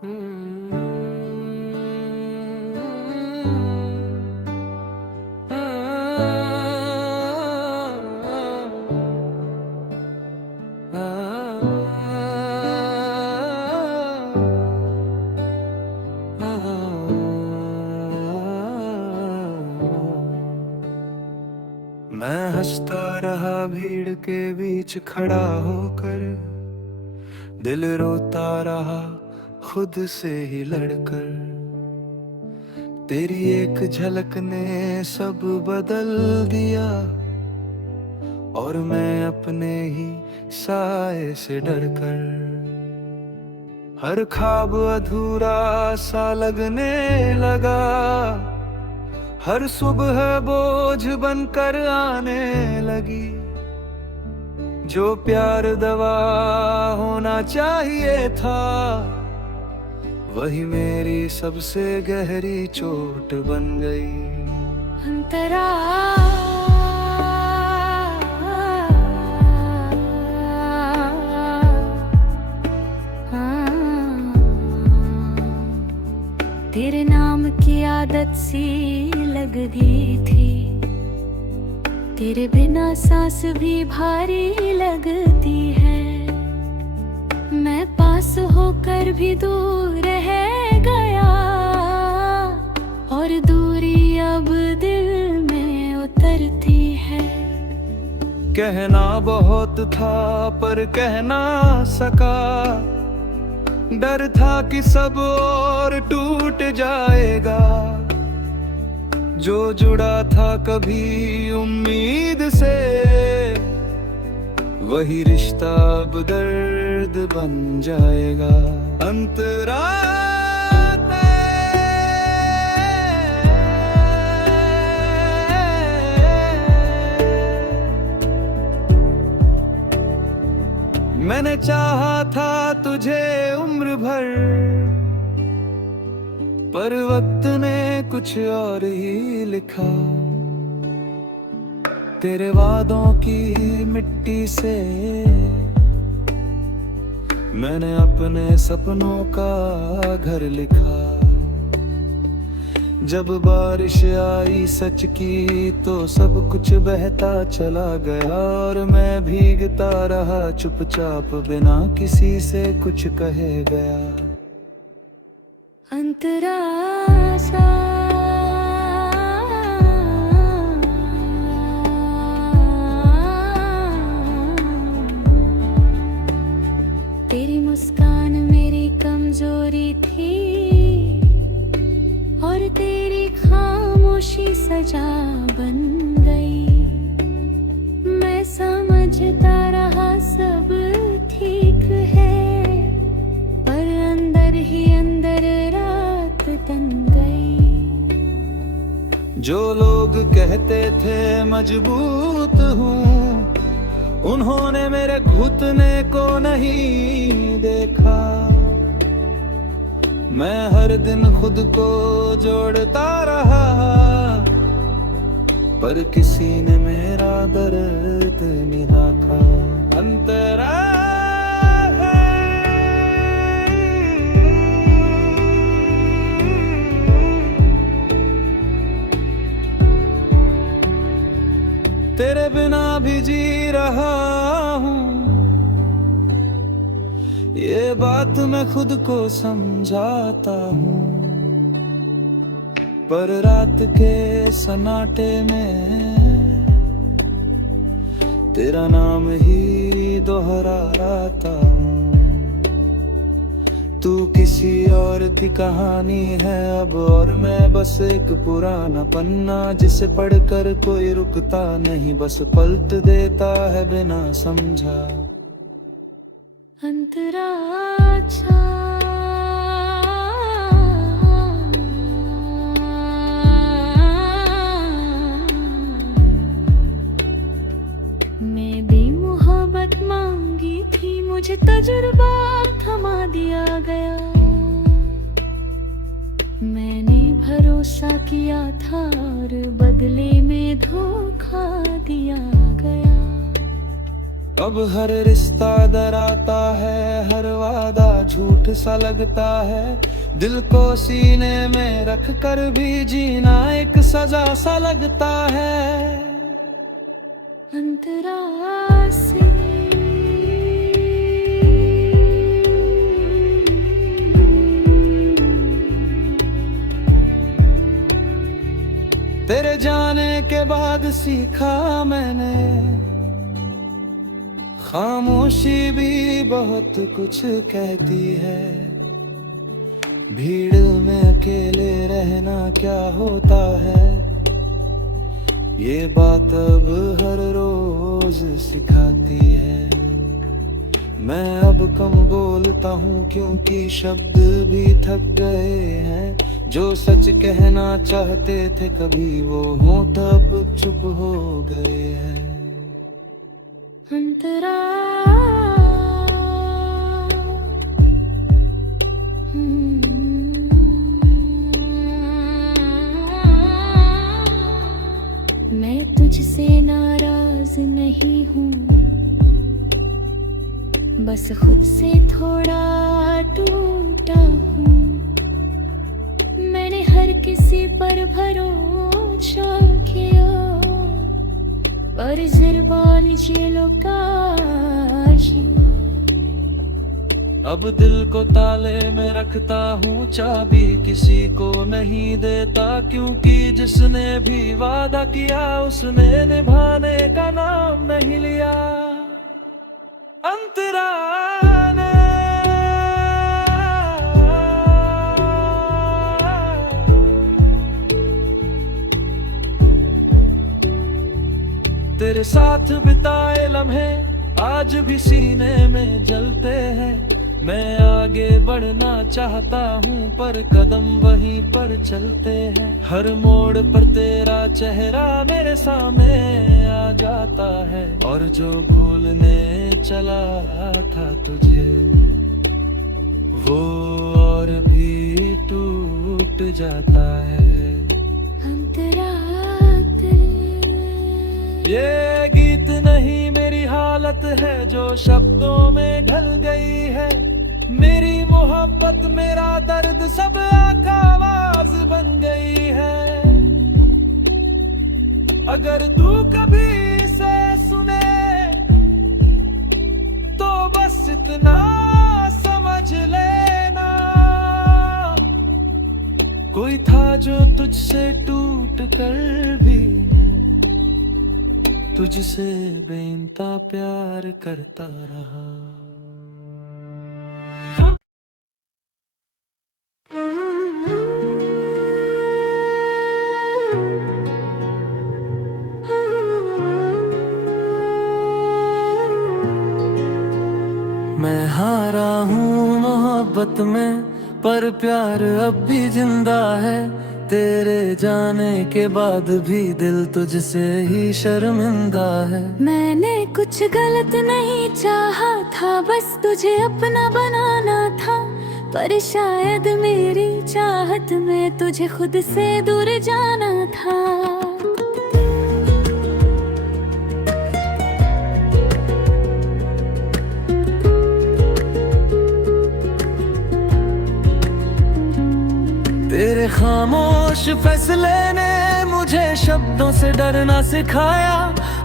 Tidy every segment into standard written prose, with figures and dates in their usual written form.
मैं हंसता रहा भीड़ के बीच खड़ा होकर, दिल रोता रहा खुद से ही लड़कर। तेरी एक झलक ने सब बदल दिया, और मैं अपने ही साए से डरकर। हर ख्वाब अधूरा सा लगने लगा, हर सुबह बोझ बनकर आने लगी। जो प्यार दवा होना चाहिए था, वही सबसे गहरी चोट बन गई। अंतरा तेरे नाम की आदत सी लग गई थी, तेरे बिना सांस भी भारी लगती है। मैं पास होकर भी दूर रह गया, और दूरी अब दिल में उतरती है। कहना बहुत था पर कह ना सका, डर था कि सब और टूट जाएगा। जो जुड़ा था कभी उम्मीद से, वही रिश्ता अब दर्द बन जाएगा। अंतरा मैंने चाहा था तुझे उम्र भर, पर वक्त ने कुछ और ही लिखा। तेरे वादों की मिट्टी से मैंने अपने सपनों का घर लिखा। जब बारिश आई सच की तो सब कुछ बहता चला गया, और मैं भीगता रहा चुपचाप बिना किसी से कुछ कहे गया। अंतरा तेरी मुस्कान मेरी कमजोरी थी, और तेरी खामोशी सजा बन गई। मैं समझता रहा सब ठीक है, पर अंदर ही अंदर रात बन गई। जो लोग कहते थे मजबूत हूँ, उन्होंने मेरे घुटने को नहीं देखा। मैं हर दिन खुद को जोड़ता रहा, पर किसी ने मेरा दर्द नहीं देखा। अंतरा तेरे बिना भी जी रहा हूँ, ये बात मैं खुद को समझाता हूँ। पर रात के सन्नाटे में तेरा नाम ही दोहराता हूँ। तू किसी और की कहानी है अब, और मैं बस एक पुराना पन्ना, जिसे पढ़कर कोई रुकता नहीं, बस पलट देता है बिना समझा। अंतरा मैं भी मोहब्बत मांगी थी, मुझे तजुर्बा थमा दिया गया। मैंने भरोसा किया था और बदले में धोखा दिया गया। अब हर रिश्ता डराता है, हर वादा झूठ सा लगता है। दिल को सीने में रख कर भी जीना एक सजा सा लगता है। अंतरा से तेरे जाने के बाद सीखा मैंने, खामोशी भी बहुत कुछ कहती है। भीड़ में अकेले रहना क्या होता है, ये बात अब हर रोज सिखाती है। मैं अब कम बोलता हूँ क्योंकि शब्द भी थक गए हैं। जो सच कहना चाहते थे कभी वो होंठ अब चुप हो गए हैं। अंतरा मैं तुझसे नाराज नहीं हूँ, बस खुद से थोड़ा टूटा हूँ। मैंने हर किसी पर भरोसा किया, पर ज़ुबान चेलों का अब दिल को ताले में रखता हूँ, चाबी किसी को नहीं देता। क्योंकि जिसने भी वादा किया उसने निभाने का नाम नहीं लिया। अंतरा ने तेरे साथ बिताए लम्हे आज भी सीने में जलते हैं। मैं आगे बढ़ना चाहता हूँ पर कदम वहीं पर चलते हैं। हर मोड़ पर तेरा चेहरा मेरे सामने आ जाता है, और जो भूलने चला था तुझे वो और भी टूट जाता है। अंतरा ये गीत नहीं मेरी हालत है जो शब्दों में ढल गई है। मेरी मोहब्बत मेरा दर्द सब एक आवाज बन गई है। अगर तू कभी इसे सुने तो बस इतना समझ लेना, कोई था जो तुझसे टूट कर भी तुझसे बेइंतहा प्यार करता रहा। मैं हारा हूँ मोहब्बत में पर प्यार अब भी जिंदा है। तेरे जाने के बाद भी दिल तुझसे ही शर्मिंदा है। मैंने कुछ गलत नहीं चाहा था, बस तुझे अपना बनाना था। पर शायद मेरी चाहत में तुझे खुद से दूर जाना था। तेरे खामोश फैसले ने मुझे शब्दों से डरना सिखाया।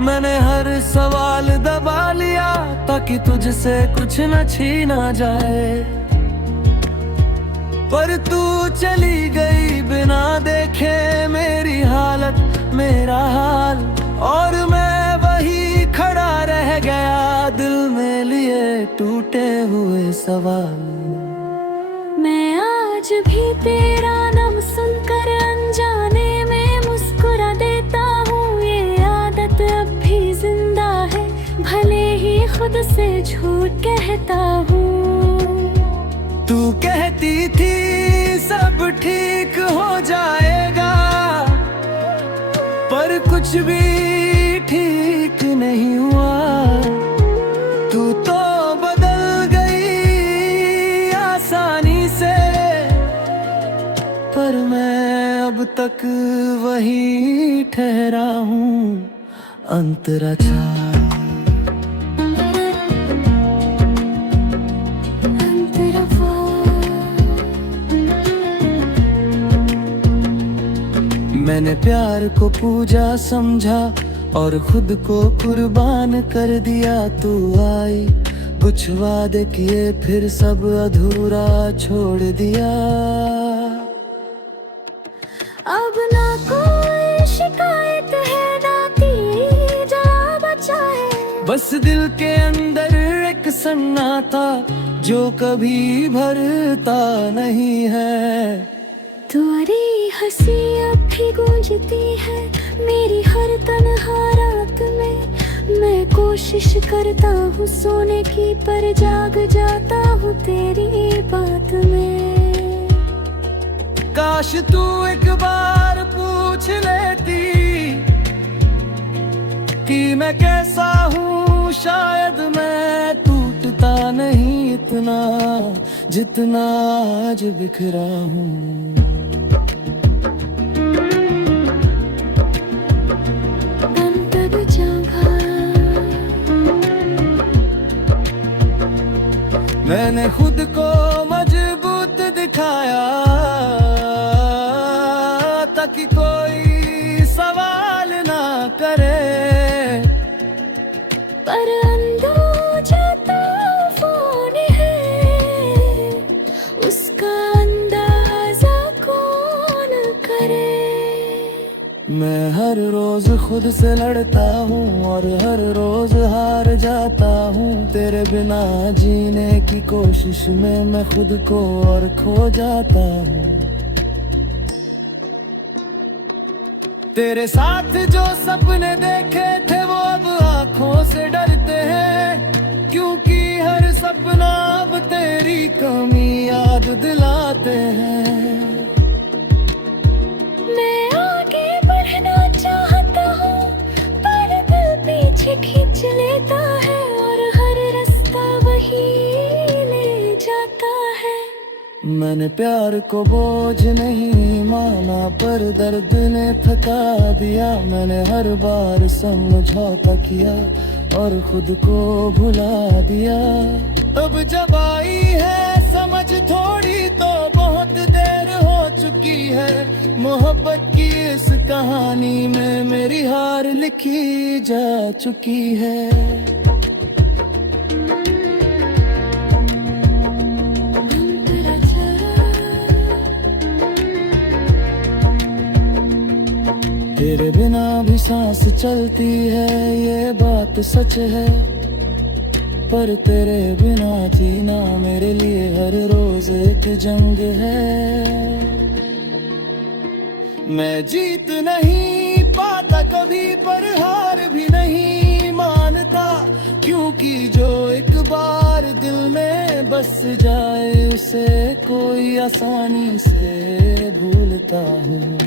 मैंने हर सवाल दबा लिया ताकि तुझसे कुछ न छीना जाए। पर तू चली गई बिना देखे मेरी हालत मेरा हाल, और मैं वही खड़ा रह गया दिल में लिए टूटे हुए सवाल। मैं आज भी तेरा नाम सुनकर अनजाने में मुस्कुरा देता हूँ। ये आदत अब भी जिंदा है, भले ही खुद से झूठ कहता हूँ। तू कहती थी सब ठीक हो जाएगा, पर कुछ भी ठीक नहीं हुआ। तू तो बदल गई आसानी से, पर मैं अब तक वही ठहरा हूँ। अंतरा छा मैंने प्यार को पूजा समझा और खुद को कुर्बान कर दिया। तू आई, कुछ वादे किए, फिर सब अधूरा छोड़ दिया। अब ना कोई शिकायत है, ना तेरी जा बचा है। बस दिल के अंदर एक सन्नाटा जो कभी भरता नहीं है। तुम्हारी हंसी अब भी गूंजती है मेरी हर तन्हा रात में। मैं कोशिश करता हूँ सोने की, पर जाग जाता हूँ तेरी बात में। काश तू एक बार पूछ लेती कि मैं कैसा हूँ, शायद मैं टूटता नहीं इतना जितना आज बिखरा हूँ। मैंने खुद को मजबूत दिखाया ताकि कोई सवाल ना करे, पर अंदाजा तूफान है, उसका अंदाजा कौन करे। मैं हर रोज खुद से लड़ता हूँ और हर रोज हार जाता हूँ। तेरे बिना जीने की कोशिश में मैं खुद को और खो जाता हूँ। तेरे साथ जो सपने देखे थे वो अब आँखों से डरते हैं, क्योंकि हर सपना अब तेरी कमी याद दिलाते हैं। खींच लेता है और हर रास्ता वही ले जाता है। मैंने प्यार को बोझ नहीं माना, पर दर्द ने थका दिया। मैंने हर बार समझौता किया और खुद को भुला दिया। अब जब आई है समझ थोड़ी तो बहुत देर हो चुकी है। मोहब्बत की इस कहानी में मेरी हार लिखी जा चुकी है। तेरे बिना भी सांस चलती है, ये बात सच है। पर तेरे बिना जीना मेरे लिए हर रोज एक जंग है। मैं जीत नहीं पाता कभी, पर हार भी नहीं मानता, क्योंकि जो एक बार दिल में बस जाए उसे कोई आसानी से भूलता हूँ।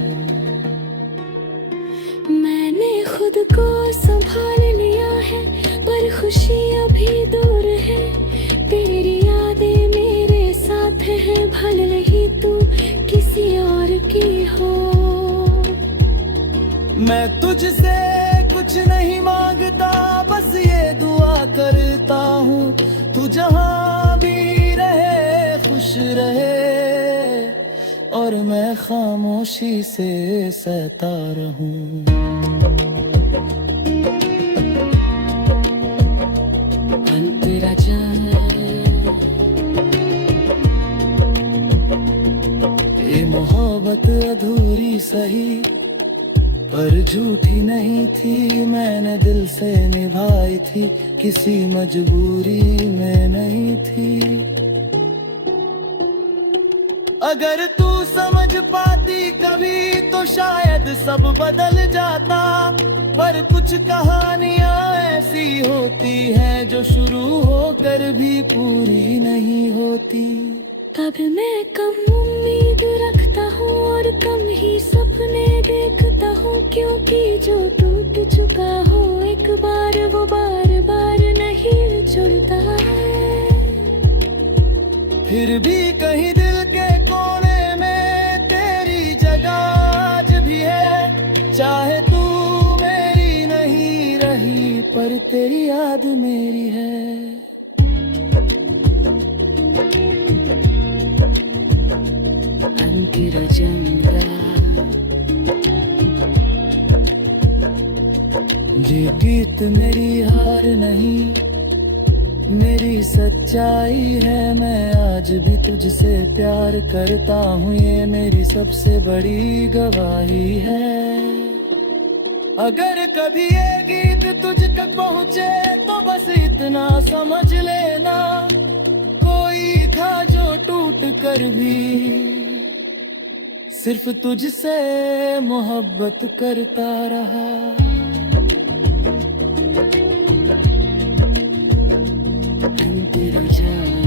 मैंने खुद को संभाल लिया है, पर खुशी अभी दूर है। तेरी यादें मेरे साथ हैं, भले ही तू किसी और की हो। मैं तुझसे कुछ नहीं मांगता, बस ये दुआ करता हूँ तू जहाँ भी रहे खुश रहे, और मैं खामोशी से सहता रहूँ। तेरा जान ये मोहब्बत अधूरी सही, पर झूठी नहीं थी। मैंने दिल से निभाई थी, किसी मजबूरी में नहीं थी। अगर तू समझ पाती कभी तो शायद सब बदल जाता, पर कुछ कहानियां ऐसी होती हैं जो शुरू होकर भी पूरी नहीं होती। कब मैं कम उम्मीद रखता हूँ और कम ही सपने देखता हूँ, क्योंकि जो टूट चुका हो एक बार वो बार बार नहीं जुड़ता है। फिर भी कहीं दिल के कोने में तेरी जगह आज भी है, चाहे तू मेरी नहीं रही पर तेरी याद मेरी है। अंकिरा जंगा ये गीत मेरी हार नहीं, मेरी सच्चाई है। मैं आज भी तुझसे प्यार करता हूँ, ये मेरी सबसे बड़ी गवाही है। अगर कभी ये गीत तुझ तक पहुँचे तो बस इतना समझ लेना, कोई था जो टूट कर भी सिर्फ तुझसे मोहब्बत करता रहा। तेरी जान